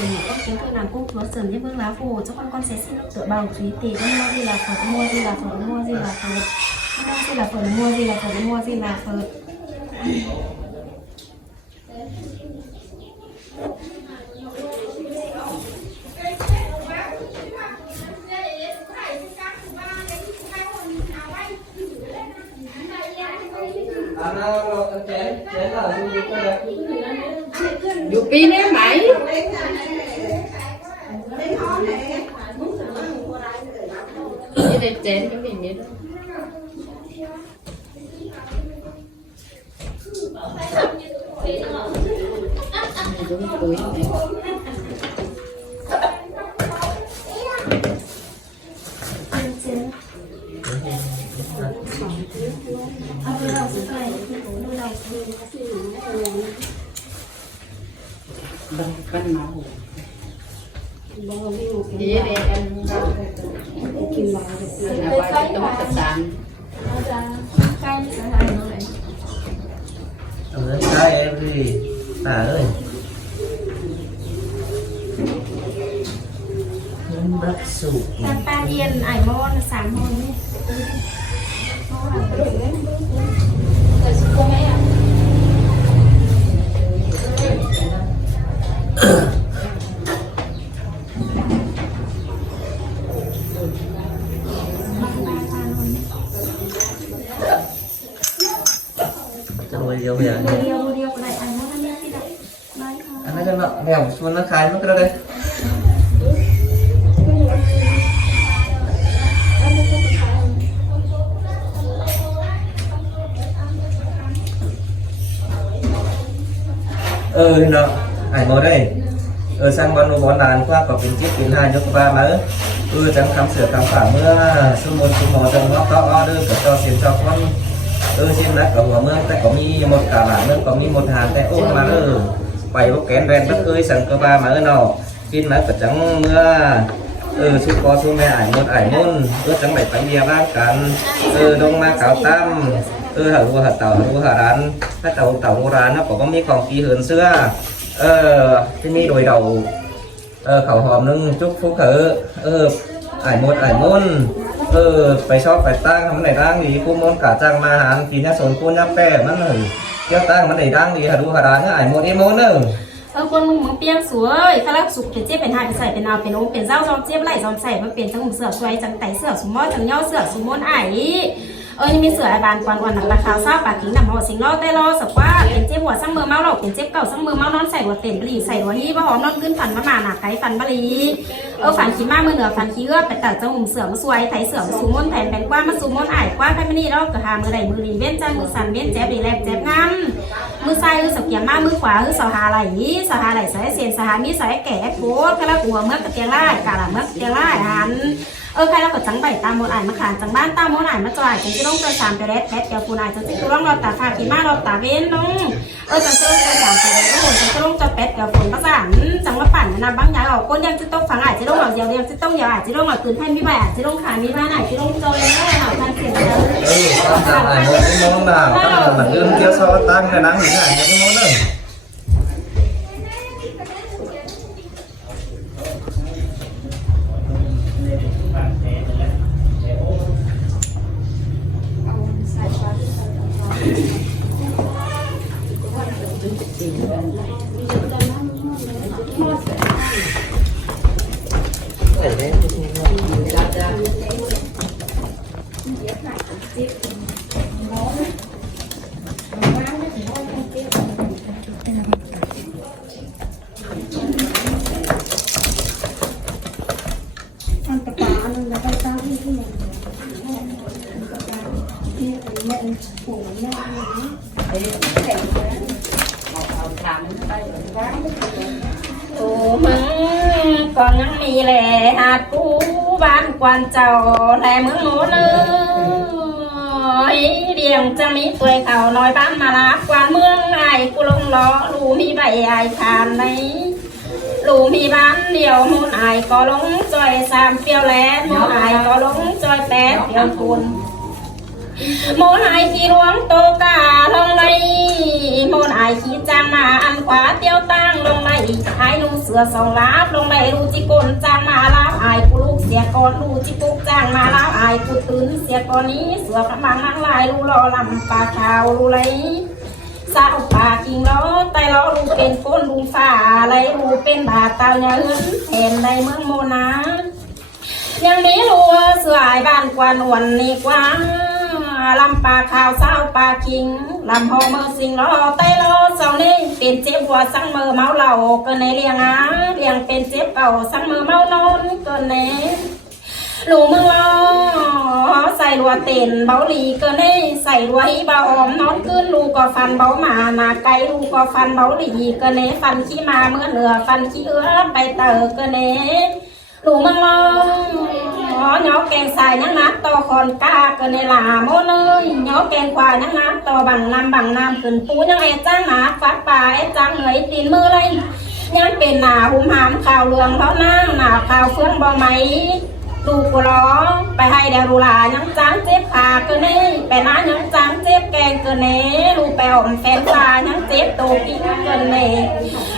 tiền một các chúng tôi làm cung chúa sườn những vương lá phù cho con sẽ xin tựa bằng trí tỷ con mua gì là phật mua gì là phật mua gì là phật mua gì là phật mua gì là phật mua gì là phật Dù pin em mày như đây chén cái gì nhỉ đúng tuổi này Bánh máu Thì đây anh kim loại là quay cái tấm tập tàn Cái em thì bà ơi bác sụp ba yên ải môn sáng môn nhé rồi yêu vậy điều của đại anh nó như thế đấy anh nói cho nó nghèo xuống nó khai mất ra đây nó ảnh ngồi đây sang bón bón đàn qua có kiến chiếc kiến hai cho ba má chẳng khám sửa khám phá mưa số một số mò trong ngóc đó đưa cả cho tiền cho con xin đã có mưa ta có mi một cả bản nữa có mi một hàng tay ôm mà bảy bốc kén ren bất ơi sang cơ ba mà nó xin mà phải chẳng mưa số có số mẹ ải môn chẳng bảy bánh bia ba cắn đông ma cáo tam hở hở rán các tàu rán nó có mi còn kỳ hơn xưa cái mi đồi đầu khẩu hòm nâng chúc phúc khởi ải môn phải so phải tăng không này đang thì cô môn cả trang mà hàng thì nhá sồn cô nhá pe nó hử kéo tăng mà này đang thì hả đu hả đá nhá ải môn em môn nữa conมึงเปียงสวยถ้าเราสุกเป็นเจี๊ยบเป็นหายเป็นใส่เป็นเอาเป็นโอเป็นเจ้าจอมเจี๊ยบไหลจอมใส่มาเป็นจังหมุเสือสวยจังไตเสือสมมอจังย่อเสือสมมอนไอ้ยังมีเสือไอ้บานกวนวันหนังราคาซาปากกิ้งหนังหัวสิงล้อแต่ล้อสักว่าเป็นเจี๊ยบหัวซ้ำมือเมาหลอกเป็นเจี๊ยบเก่าซ้ำมือเมานอนใส่หัวเต็มบลีใส่หัวนี้ว่าหอมนอนขึ้นฝันมาหนาไก่ฝันบลีฝันขี้มากมือเหนือฝันขี้เอื้อไปตัดจังหมุเสือมาสวยไถเสือมาสูมอนแทนแบนกว้ามาสูมอนไอ้กว้าใครไม่นี่เรากระหามือไหลมือดีเว้นจ้ามือสั่นเว้นแจ๊บดีแลบแจ๊บงามมือซ้ายสักเกียร์มากมือขวาสาวหาไหลสาวหาไหลสายเสียนสาวหามีสายแก่โคตรกระหัวเมื่อกระเตียงไล่กะละเมื่อกระเตียงไล่หันใครเราก็จังใบตามมดอ่านมาขานจังบ้านตามมดอ่านมาจ่ายจังจะต้องไปสามไปแรดแพทแกปูนายจังจะต้องเราตาคาขีมาเราตาเว้นน้องจังจะต้องไปสามไปแรดโอ้จังจะต้องจะแพทแกฝนประสานจังมาปั่นนะบางอย่างเอาก้นยังจะต้องฝังอาจจะต้องเอาเดียวยังจะต้องอย่าอาจจะต้องเอาคืนให้มีใบอาจจะต้องขามีบ้านอาจจะต้องจอยแน่หน่อยพันเสียงเลยtăng ải môn em môn nào các bạn mình đương kia so tăng cái nắng như này cái môn nữa còn ngắn mì lẻ hạt cú bán quan trầu lẻ mướn mố nơi điềng trang mỹ tuổi khảo nói bán mà lá quan mương ai cu lông ló lù mi bậy ai thàn lấy lù mi bán điều môn ai có lông chơi sam phiêu lé môn ai có lông chơi té phiêu cuốn โมนไอขี้หลวงโตกาลงในโมนไอขี้จางมาอันขวาเตี้ยวตั้งลงในไอนุ่งเสือสองลาบลงในรูจิกลจางมาลาบไอกูลูกเสียก่อนรูจิปุกจางมาลาบไอกูตื่นเสียก่อนนี้เสือกระมังนั่งลายรูรอลำปลาขาวรูไรสาวปากกิ่งล้อไตล้อรูเป็นก้นรูฝ่าอะไรรูเป็นบาดตาเนื้อแทนในเมืองโมนายังมีรัวเสือไอ้บ้านกวนวนนี่กว่าลำปลาขาวสาวปลาคิงลำหอเมื่อสิงล้อไตล้อสองนี่เป็นเจ็บหัวสังมือเมาเหล่าเกินในเลี้ยงเลี้ยงเป็นเจ็บเก่าสังมือเมานอนเกินในหลูมือล้อใส่รัวเต็นเบาหลีเกินในใส่รัวฮีเบาอมนอนขึ้นลูกก็ฟันเบาหมาหนาไก่ลูกก็ฟันเบาหลีเกินในฟันขี้มาเมื่อเหนือฟันขี้เอื้อไปเตอเกินในหลูมือล้อnhỏ kèn xài nhắc nát to còn ca cần này là môn ơi nhỏ kèn khoai nhắc nát to bằng nam cần phú nhắc em trang nát phát bà em trang lấy tiền mưa lên nhắc bên nào hùm hám khảo lường đó nang nào khảo phương bò máy đủ của nóไปให้เดี๋ยวดูหลายังจ้างเจ็บขาเกินนี่ไปน้ายังจ้างเจ็บแกงเกินนี่ดูไปอมแฟนตายังเจ็บโตกินเกินนี่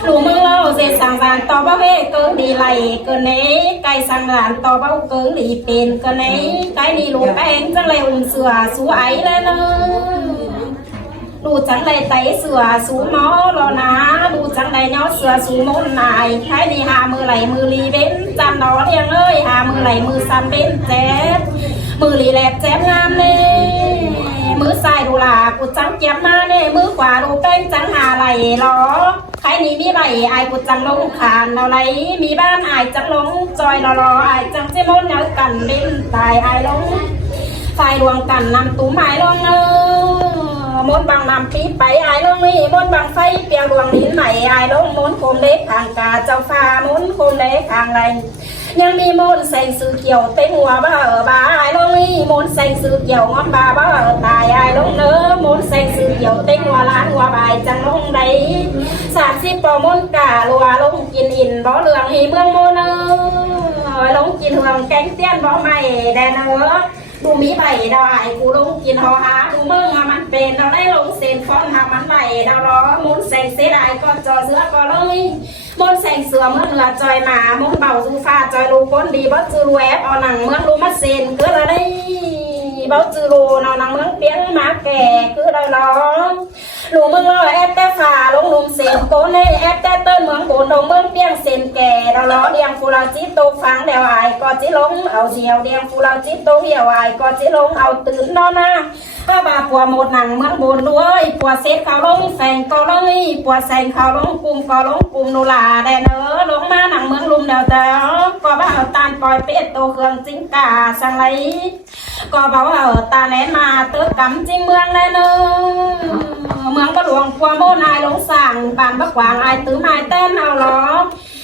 ดูมือเราเสียสั่งสารต่อบ้าเวเกินดีไหลเกินนี่ไก่สั่งสารต่อบ้าเกินดีเป็นเกินนี่ไก่นี่ลูกแป้งจังเลยอุ่นเสือสู้ไอ้เลยเนอะดูจังเลยไตเสือสู้หมอรอนะดูจังเลยย้อเสือสู้มนนายไก่นี่หามือไหลมือรีเบ้นจันดอเรียงเอ้ยหามือไหลมือซันเบ้นแจ๊บมือรีแลบแจ๊บงามเน่มือซ้ายดูหลากูจังเจ็บมาเน่มือขวาดูแป้งจังหาไหลล้อไก่นี่มีใบไอ้กูจังลงขานเราไหลมีบ้านไอ้จังลงจอยรอไอ้จังเจมอนเนื้อกันเบ้นตายไอ้ลงไฟดวงกันนำตุ้มไอ้ลงมนบังนำปีไปไอ้ลงนี่มนบังไฟเปียงดวงลิ้นใหม่ไอ้ลงมนโคมเล็กทางกาเจ้าฟ้ามนโคมเล็กทางไรยังมีมนแสงสื่อเกี่ยวเต็งหัวบ้าบ้าไอ้ลงนี่มนแสงสื่อเกี่ยวงอมบ้าบ้าตายไอ้ลงเนื้อมนแสงสื่อเกี่ยวเต็งหัวล้านหัวใบจังลงใด30 ปอมนกาลัวลงกินอินบ่เหลืองหีเมืองโมเนอลงกินเหืองแกงเตี้ยนบ่ใหม่แดนเนื้อดูมีใบดาวไอ้กูลงกินหอหาดูเมืองมันเป็นเราได้ลงเซนฟอนหามันใบดาวล้อมุนแสงเสียดายก็จอเสือก็เลยมุนแสงเสือเมื่อเหนือจอยหมามุนเบาซูฟ้าจอยรูก้นดีบ่จือรูแอบเอาหนังเมืองรูมัดเซนก็ละได้บ่จือรูเอาหนังเมืองเปี้ยงมาแก่คือเราล้อหนูเมืองแอบแต่ฝ่าลงลุมเซนโกนเลยแอบแต่เติ้นเมืองโกนดงเมืองเปี้ยงเซนแก่เราล้อเดียงฟูเราจิตโตฟังเดียวไอ้ก็จิลงเอาเสียวเดียงฟูเราจิตโตเหี่ยวไอ้ก็จิลงเอาตื่นนอนนะถ้าบาปัวหมดหนังเมืองบนด้วยปัวเซตเขาลงแสงก็เลยปัวแสงเขาลงกลุ่มก็ลงกลุ่มนูลาแดนลงมาหนังเมืองลุมเดียวเจ้าก็บ้าเอาตานปล่อยเป็ดโตเครื่องจิ้งกาสังไรก็บอกว่าตาแนนมาเติร์กำจิ้งเมืองแน่เนอเมืองก็หลวงปัวโมนายลงสั่งบานบักหวางไอตื้อไม้เต้นเอาล้อ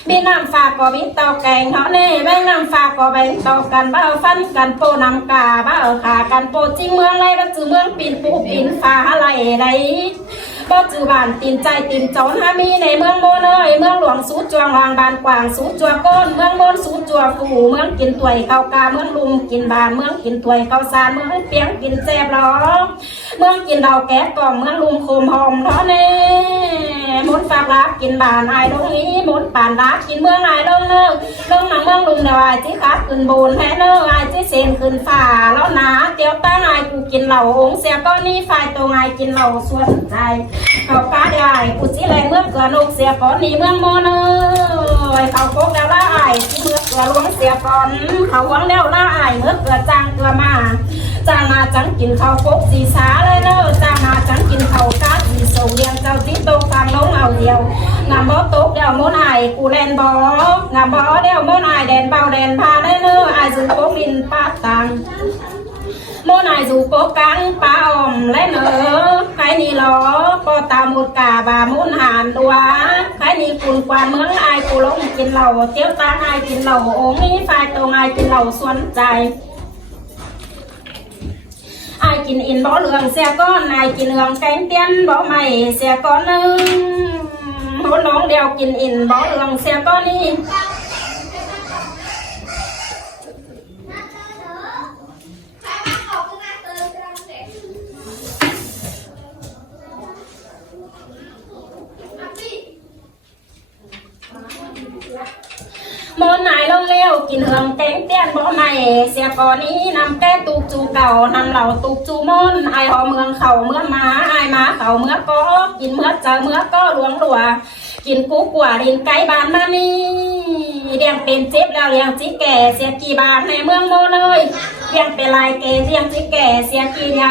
มีน้ำฝากก็มีเตาแกงเขาเน่แบ่งน้ำฝากก็แบ่งเตากันบ้าฟันกันโปน้ำกาบ้าขากันโปจิ้งเมืองไรบ้าจือเมืองปีนปูปีนฟ้าอะไรไรบ้าจือบ้านตีนใจตีนจอนฮามีในเมืองโมเนยเมืองหลวงสูจวงวางบานกวางสูจวก้นเมืองโมนสูจวฟูเมืองกินถวยข้าวกาเมืองลุมกินบานเมืองกินถวยข้าวสารเมืองเปียงกินแซ่บล้อเมืองกินดาวแก๊สกล่องเมืองลุมโคมหอมท้อเน่มดฝากรับกินบานไอ้ลงนี้มดป่านรับกินเมืองไอ้ลงเนอลงหนังเมืองลุมเดียวไอ้ที่ขาขึ้นบนแพ้เนอไอ้ที่เซนขึ้นฝ่าแล้วนะเตียวตั้งไอ้กูกินเหล่าองเสียก็นี่ฝ่ายตัวไอ้กินเหล่าส่วนใจเขาป้าเดียวไอ้กูสิแรงเมืองเกลือนกเสียก่อนนี่เมืองโมเนอเขาโคกแล้วละไอ้ที่เมืองเกลือล้วงเสียก่อนเขาหวังแล้วละไอ้เมื่อเกลือจางเกลือมาจางมาจังกินข้าวโคกสีสาเลยเนอจางมาจังกินข้าวกาสีโซเดียงเจ้าที่โตฟังลงเอาเดียวงามบ่โตกเดียวโมนไอ้กูแลนบ่งามบ่เดียวโมนไอ้แดนเบาแดนพาได้เนอไอ้สูโคกินป้าตังโมนายสู่โกกังป้าอมและเนอใครนี่ล้อก็ตามุดกาบามุนหานตัวใครนี่คุณกวานเมืองไอกูลงกินเหล่าเตี้ยวตาไอกินเหล่าองค์นี้ฝ่ายตัวไอกินเหล่าส่วนใจไอกินอินบ่เหลืองเสียก้อนไอกินเหลืองแกงเตี้ยนบ่ใหม่เสียก้อนนึงคนน้องเดียวกินอินบ่เหลืองเสียก้อนนี้ มนนายลงเลี้ยวกินเหืองแกงเตี้ยนบ่ใหม่เสียก่อนนี้นำแก้ตุกจูเก่านำเหล่าตุกจูมนไอหอเมืองเขาเมืองม้าไอม้าเขาเมืองก็กินเมืองเจอเมืองก็หลวงหลัวกินกูกว่าดินไก่บานมานี่เรียงเป็นเจ็บแล้วเรียงจิแก่เสียกี่บาทในเมืองโมเลยเรียงเป็นลายเกเรียงจิแก่เสียกี่ยา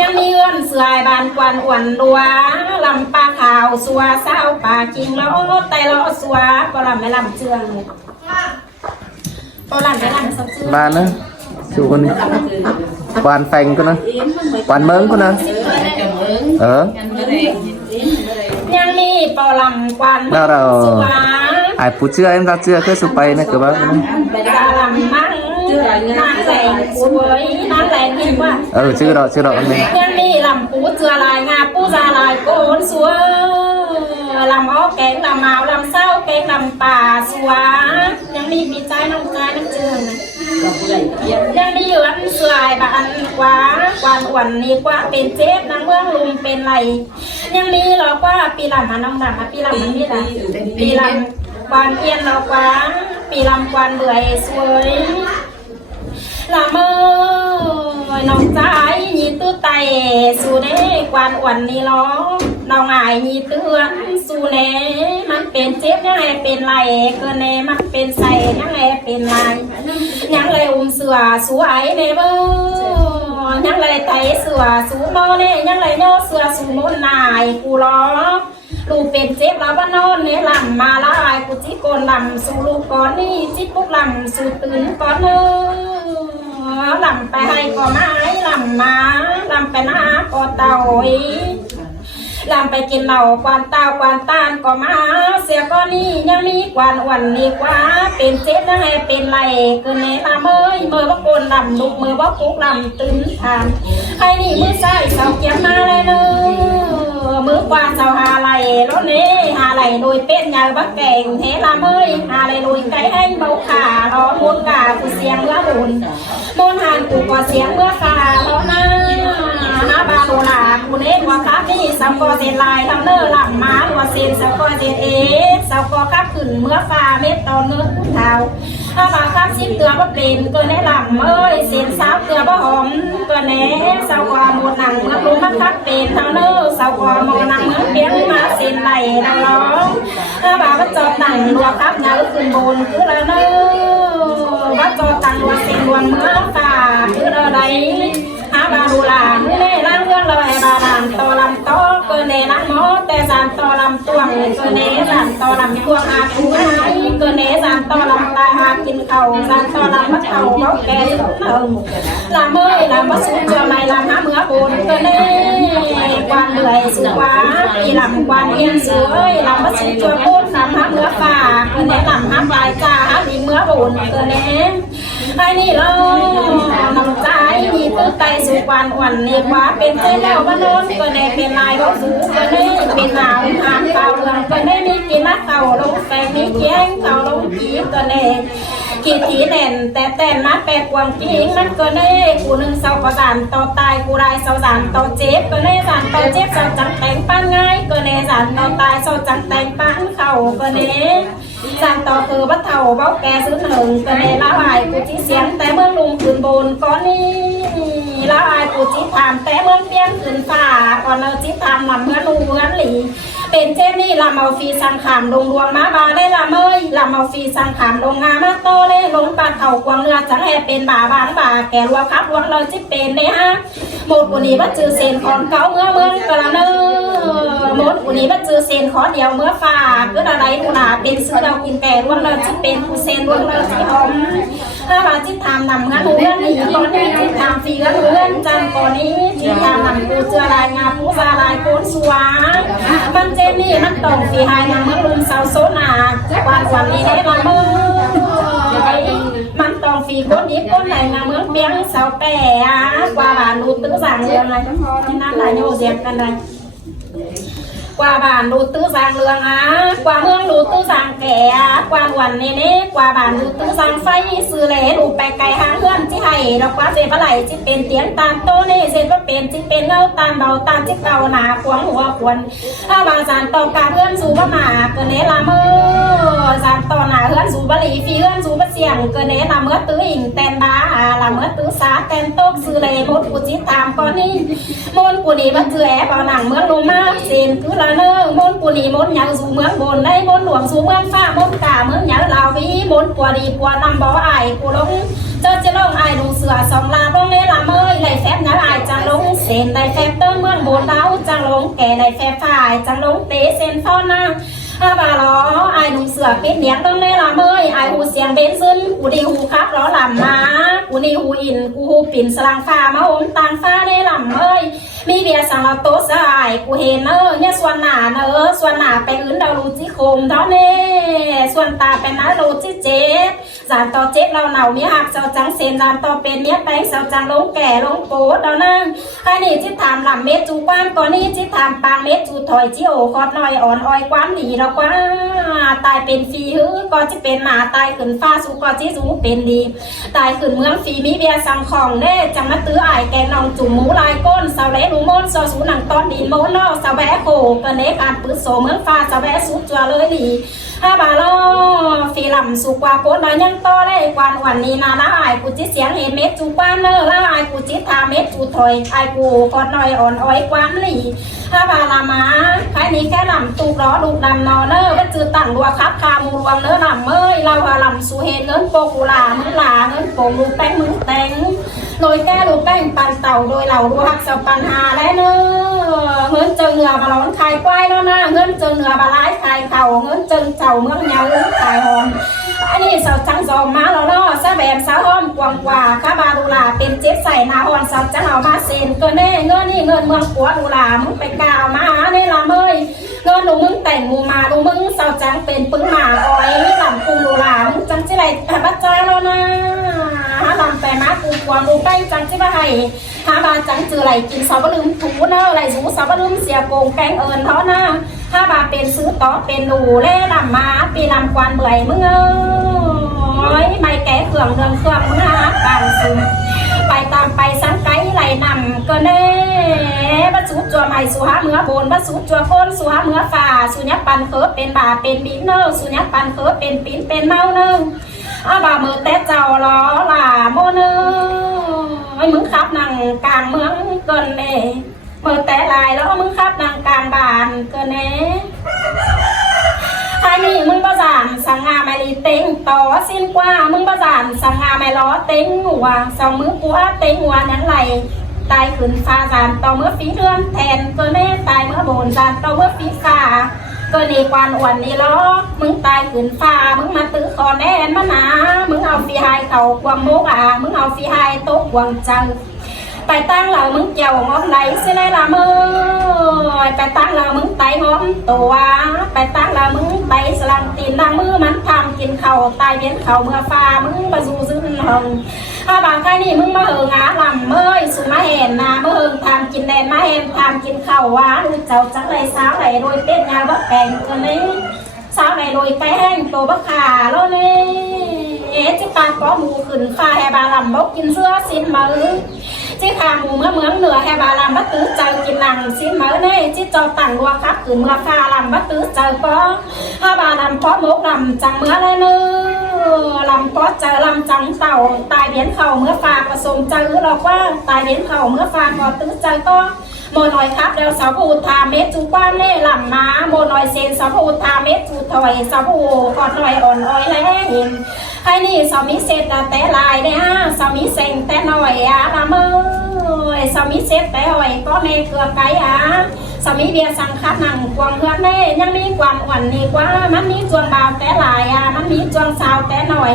ยังมีเอื้อนเสือบานกวนอ้วนรัวลำปลาขาวสัวเศร้าปลากิงแล้วไตล้อสัวก็ลำไม่ลำเชืองก็ลำไม่ลำสับเชือง Bạn á, chú con đi. Quan phanh con á. Quan mớn con á. ยังมีปอลำกวน Nào สัว nào. Ai phụ chưa em ra chưa cái sụp bay này các bác. จะลำมั่งนางแหลงสวยนางแหลงยิ่งว่า chưa đó anh này. ยังมีลำปูเจือลายงาปูจาลายโกนสัวลำอ้อแกงลำเมาลำเศร้าแกงลำป่าสัวยังมีปีใจน้องใจน้ำเจืองยังมีอยู่อันเสื่อยบานกว่ากวานอ้วนนี่กว่าเป็นเจ็บนางเมืองลุมเป็นไรยังมีหรอกว่าปีลำหาน้องดำปีลำมันนี่แหละปีลำกวานเอียนหรอกว่าปีลำกวานเบื่อสวยละเมอน้องใจยีตื้อไตสู่เด้กวานอ้วนนี่ล้อน้องอายยีตื้อสู่เน่มันเป็นเจ็บยังไงเป็นไรเกินเน่มันเป็นใส่ยังไงเป็นไรยังเลยเสือสู่ไอเน่เบอยังเลยไตเสือสู่โมเน่ยังเลยโยเสือสู่โมนายกูล้อลูกเป็นเจ็บแล้วบ้านนอนเนี่ยลำมาละอายกูจิโกนลำสู่ลูกก่อนนี่จิปุกลำสู่ตื่นก่อนเนอลำไปให้ก็ไม้ลำมาลำไปหน้าก็เต่าลำไปกินเหล้ากวานเต่ากวานตานก็มาเสียก็นี่ยังมีกวานอ้วนนี่กว่าเป็นเจ็บยังไงเป็นไรเกินในลำเอ้ยมือว่าโกนลำลูกมือว่าปุกลำตื่นทานให้นี่มือใส่เสาเกียมมาเลยเนอมือกวานเสาหาไหลรถนี้หาไหลโดยเป็นยาบักแกงเทลำเอ้ยหาไหลโดยไก่ให้เบาขาล้อมุนกาผู้เสียงเมื่อบุญมนหานกูก็เสียงเมื่อขาล้อหน้าหาบาโลลากูเน้นว่าครับนี่สัมกอเซนลายทำเนื้อหลับม้าว่าเซนสัมกอเซนสัมกอครับขึ้นเมื่อฟ้าเม็ดตอนเนื้อผู้เท้าถ้าบาครับซิบเกลือบ่เป็นเกินในหลับเอ้ยเซนสาวเกลือบ่หอมเกินแหน่สาวกอหมดหนังเมื่อปรุงมันครับเป็นทำเนื้อสาวกอหมดหนังเมื่อเปลี่ยนมาเซนไหลดังร้องถ้าบาว่าจอดหนังรัวครับเงาขึ้นบนคือละเนื้อว่าจอดตังรัวเซนรวนเมื่อฟ้าคืออะไรหาบาดูลาเมื่อเล่ร่างเรื่องลอยบาดามตอลำโตเกินเนรักโมแต่สามตอลำตัวเกินเนสามตอลำตัวอาคูหายเกินเนสามตอลำตายหากินเข่าสามตอลำมะเข่าเขาแก่สุดเถิงลำเมื่อยลำมะสูงเจอไม่ลำน้ำเมื่อโอนเกินเนกวานเหนื่อยสุวาปีลำกวานเอียนเสือยลำมะสูงเจอโอนน้ำน้ำเมื่อฝ่าเกินเนลำน้ำลายจ้าดีเมื่อโอนเกินเนไอ้นี่เราน้ำใจนี่ตื้อไตสุกวันอ่อนนี่ว่าเป็นใจแล้วบ้านโน้นก็ได้เป็นลายบอกสูงก็ได้เป็นหนาวหางเก่าเรืองก็ได้มีกินนักเก่าลงแปงมีเกี้ยงเก่าลงผีก็ได้ขีดถีแน่นแต่แต่มาแปกวางปีมันก็ได้กูหนึ่งเสาก็สานต่อตายกูได้เสาสานต่อเจ็บก็ได้สานต่อเจ็บเสาจังแต่งปั้นง่ายก็ได้สานต่อตายเสาจังแต่งปั้นเข่าก็ได้สานต่อคือวัดเท่าเบ้าแกซื้อหนึ่งก็ได้ละลายกูที่เสียงแต่เมื่อลุงขึ้นบนก้อนนี้ละลายกูที่ถามแต่เมื่อเปี้ยนขึ้นฝ่าก่อนเราที่ถามลำเมื่อลุงเมื่อหลีเป็นเจนี่ลำเอาฟีสังขามลงดวงมาบาได้ลำเอ้ยลำเอาฟีสังขามลงงามาโตเล่ลงปาเข่ากวางเรือจังแห่เป็นบ่าบางบ่าแก่รัวครับรัวเราจิเป็นเด้ฮะหมดกูนี้ว่าจือเซนคอนเก่าเมื่อกระเนอหมดกูนี้ว่าจือเซนขอเดียวเมื่อฝ่าก็อะไรกูหนาเป็นซื้อเรากินแต่รัวเราจิเป็นกูเซนรัวเราจิหอมถ้าว่าจิทำนำงั้นเรื่องนี้ก่อนนี้จิทำฟีกันเรื่องจันก่อนนี้จิทำนำกูเจอลายงาผู้ซาลายโกนสวามันเจนี่มันต้องฟีหายนำเมื่อลุมเสาโซนาวันวันนี้ได้ละมือมันต้องฟีก้นนี้ก้นไหนงาเมื่อเบี้ยงเสาแปะกว่าบานดูตื้อสั่งเรื่องอะไรที่นั่นหลายโยเสียกันเลยกว่าบ้านดูตื้อสร้างเรืองกว่าเมืองดูตื้อสร้างแก่ กวานวันเน่กว่าบานดูตื้อสังไฟซื้อแหล่ดูไปไกลหางเพื่อนที่ให้ดอกว่าเสียปลาไหลจิเป็นเตียงตามโตเน่เสียว่าเป็นจิเป็นเงาตามเบาตามจิเก่าหนาขวางหัวขวนบางสารต่อกาเพื่อนสู่บะหมาเกินเนละเมื่อสารต่อหนาเพื่อนสู่บะหลีฟีเพื่อนสู่บะเสียงเกินเนละเมื่อตื้ออิงแตนบาละเมื่อตื้อสาแตนโต๊ะซื้อแหล่มดกูจิตามก่อนนี้มนกูนี่บัดเจือเบาหนังเมืองโลมาเซนคือละเนอมนกูนี่มนยังสู่เมืองบนได้มนหลวงสู่เมืองฟ้ามนกาเมืองยังลาวีมนปัวดีปัวนำบ่อไอกูลงเจ้าจะลงไอดูเสือสองลาบ้องเนละเมยไหลแฟบยังไอจังลงเซนไหลแฟบเติ้งเมืองบนดาวจังลงแก่ไหลแฟบฝ่ายจังลงเตะเซนฟ้อนางบาล้อไอดูเสือปิดเนียงบ้องเนละเมยไอหูเสียงเบนซึนกูดีหูครับล้อลำมากูนี่หูอินกูหูปิ่นสลังฟ้ามาอมตางฟ้าเนลำเมยมีเบียร์สั่งเราโต๊ะสายกูเห็นเนี่ยส่วนหนาส่วนหนาไปอื่นเราลูจิโคมเท่าเน่ส่วนตาเป็นน้าลูจิเจ็บสารต่อเจ็บเราเหนาเมียหักเจ้าจังเซนสารต่อเป็นเมียแป้งเจ้าจังลงแก่ลงโป๊ดเรานั่งใครนี่จิตถามลำเม็ดจูกว้านก่อนนี่จิตถามปางเม็ดจูถอยจิโอคอดหน่อยอ่อนอ้อยกว้านหนีเรากว่าตายเป็นฟรีฮื้อก็จะเป็นหมาตายขึ้นฟ้าสูก็จิสูเป็นดีตายขึ้นเมืองฟรีมีเบียร์สั่งของเน่จังมาตื้อไอแกนองจุ่มหมูลายก้นเสาเล่ดูมนซอสูหนังตอนดีโมนเสาแบะโขกันเนการปื้โซเมืองฟ้าเสาแบะสุดจัวเลยดีบาล้อฟีลำสุกว่าโคตรได้ยังต่อได้กวนวันนี้นาละไอกูจิเสียงเห็นเม็ดจูกว้านเนอละไอกูจิทาเม็ดจูถอยไอกูกอดหน่อยอ่อนอ้อยกว้านหลีบาลามาใครนี้แค่ลำตูกล้อดูดำนอเนอก็จือตั้งรัวครับคามูรวงเนอลำเมยเราลำสูเฮเงินโปกุลาเงินลาเงินโป่งลูกแป้งมือแตงโดยแก้ลูกแป้งปันเต่าโดยเหล่าดูหักสปันหาและเนอเงินเจอเหนือบาล้อนคายควายแล้วนะเงินเจอเหนือบาล้ายคายเข่าเงินเจอเจ้าเมืองเงาคายหอมอันนี้สาวจังซอมมาแล้วเนาะซาแบมสาวหอมกวางกว่าข้าบาดูลาเป็นเจ็บใส่นาหอนสาวจังเอามาเซนเกินเน่เงินนี่เงินเมืองปัวดูลามึงไปกาวมาเน่ละเมยเงินดูมึงแต่งมูมาดูมึงสาวจังเป็นปึ้งหมาอ้อยลำปุงดูลามึงจังจิไรบัดใจแล้วนะลำแต่มากูกวางดูใกล้จังจิไรหาบาจังจือไหลกินสาวลืมถูเนาะไหลสูสาวลืมเสียโกงแกงเอิญเท่านะถ้าบาเป็นซื้อต่อเป็นดูเล่ลำมาปีลำกวนเบื่อมึงไม่แก่เครื่องเดินเครื่องมึงหาการซึมไปตามไปสังไกไหลนำก็เน่บัสุจัวใหม่สุหาเมื่อบนบัสุจัวโคนสุหาเมื่อฝ่าสุญญปันเคิร์เป็นบาเป็นบินเนอร์สุญญปันเคิร์เป็นปิ้นเป็นเมาเนอร์บาเมื่อแต่เจ้าล้อหล่าโมเนอร์ไอ้มึงขับนั่งกลางเมืองเกินเน่เมื่อแต่ลายแล้วมึงขับนั่งกลางบ้านเกินเน่ใครนี่มึงประสานสังงาไม่รีเต็งต่อสิ้นกว่ามึงประสานสังงาไม่ล้อเต็งหัวสองมือปัวเต็งหัวนั้นไหลตายขึ้นฟ้าสานต่อเมื่อฝีเรือนแทนก็แน่ตายเมื่อโบนสานต่อเมื่อฝีฟ้าก็นี่กวนอ้วนนี่ล้อมึงตายขึ้นฟ้ามึงมาตื้อคอแน่นมาหนามึงเอาฝีหายเขากวางโมกมึงเอาฝีหายโต๊ะกวางจังไปตั้งเรามึงเกี่ยวงอมไหลเสียเลยละเมยไปตั้งเรามึงไตงอมตัวไปตั้งเรามึงไตสลังตีนนางมือมันทำกินเข่าตายเบี้ยนเข่าเมื่อฟ้ามึงมาสู่ซึ่งหงบางใครนี่มึงมาเหิงลำเมยสุมาเห็นนามาเหิงทำกินแดนมาเห็นทำกินเข่าว้าดูเจ้าจังเลยสาวไหลโดยเป็ดงาบักแกงตัวนี้สาวไหลโดยแป้งตัวบักขาแล้วนี่จิปานก้อหมูขึ้นฟ้าแฮบาลำบกกินเสื้อสิ้นมือจิขาหมูเมื่อเมืองเหนือแฮบาลำบัตตื้อเจอกินหนังสิ้นมือเน่จิจอต่างรัวครับขึ้นเมื่อฟ้าลำบัตตื้อเจอป้อฮาบาลำป้อมกลำจังเมื่อเลยเนื้อลำป้อเจอลำจังเต่าตายเบี้ยนเข่าเมื่อฟ้าผสมเจอหรอกว่าตายเบี้ยนเข่าเมื่อฟ้าก็ตื้อเจอก็โมนอยครับแล้วสาวผู้ทาเม็ดจูก้านเล่ลำม้าโมนอยเซนสาวผู้ทาเม็ดจูถอยสาวผู้กอดหน่อยอ่อนอ้อยและเห็นใครนี่สามีเสร็จแต่ลายเนี่ยสามีเซ็งแต่หน่อยละเมยสามีเสร็จแต่หอยก็เมเกลือไก่สามีเบียร์สังคัดหนังกวางเพื่อนเน่ยังมีความอ่อนนี่กว่ามันมีจวงบ่าวแต่ลายมันมีจวงสาวแต่หน่อย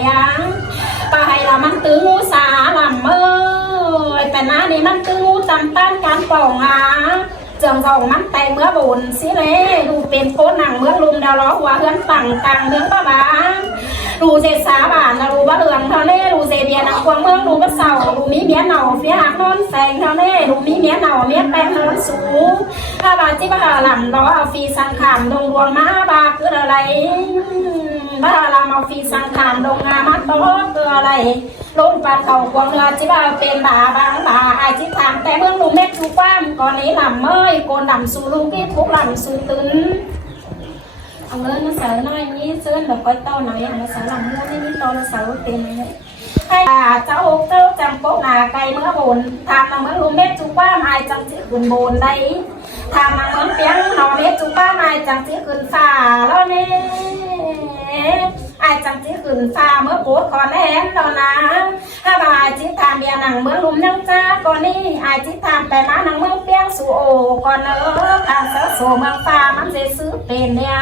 ไปละมันตื้องูสาลำเมยแต่น้านี่มันตื้องูจำต้านการป่องเจียงสองมันแต่เมื่อบุญสิเล่ดูเป็นโคหนังเมื่อลุมดาวล้อหัวเฮือนต่างกลางเมืองป้าบ้าดูเจสาบานดูบ้าเรืองเท่าเน่ดูเจเบียนักควงเมืองดูบ้าเสาดูมีเมียเหนาเฟียหักนอนแสงเท่าเน่ดูมีเมียเหนาเมียแปลงนอนสูงถ้าบาจิบ้าหลังล้อเอาฟีสังขามดงดวงมาบาคืออะไรบ้าละม เอาฟีสังขารลงงามัดโตเกลืออะไรลงปัดเข่าควงเรือจิบ่าเป็นบาบางบาอาจิถามแต่เมืองลุงเม็ดชูความก่อนนี้ลำเมยโกนดำสู่ลุงกี้ทุกลำสู่ตึนเอาเงินมาเสาหน่อยนี่เสื้อแบบก้อยเต้าหน่อยมาเสาลำม้วนนี่โตมาเสาเต็มเลยให้เจ้าเจ้าจังโป๊กหนาไก่เมื่อบนทำมาเมืองลุงเม็ดชูความอายจังสิขึ้นบนได้ทำมาเมืองเปียงหนอเม็ดชูความอายจังสิขึ้นฟ้าแล้วเนี่ยอายจังสิขึ้นฟ้าเมื่อปวดคอแน่นแล้วนะถ้าบายจิตามเบียหนังเมืองลุมนังจ้าก่อนนี้อายจิตามแต่มาหนังเมืองเปียงสู่โอก่อนเนอทางเสือโซเมืองฟ้ามันจะซื้อเป็นเนี่ย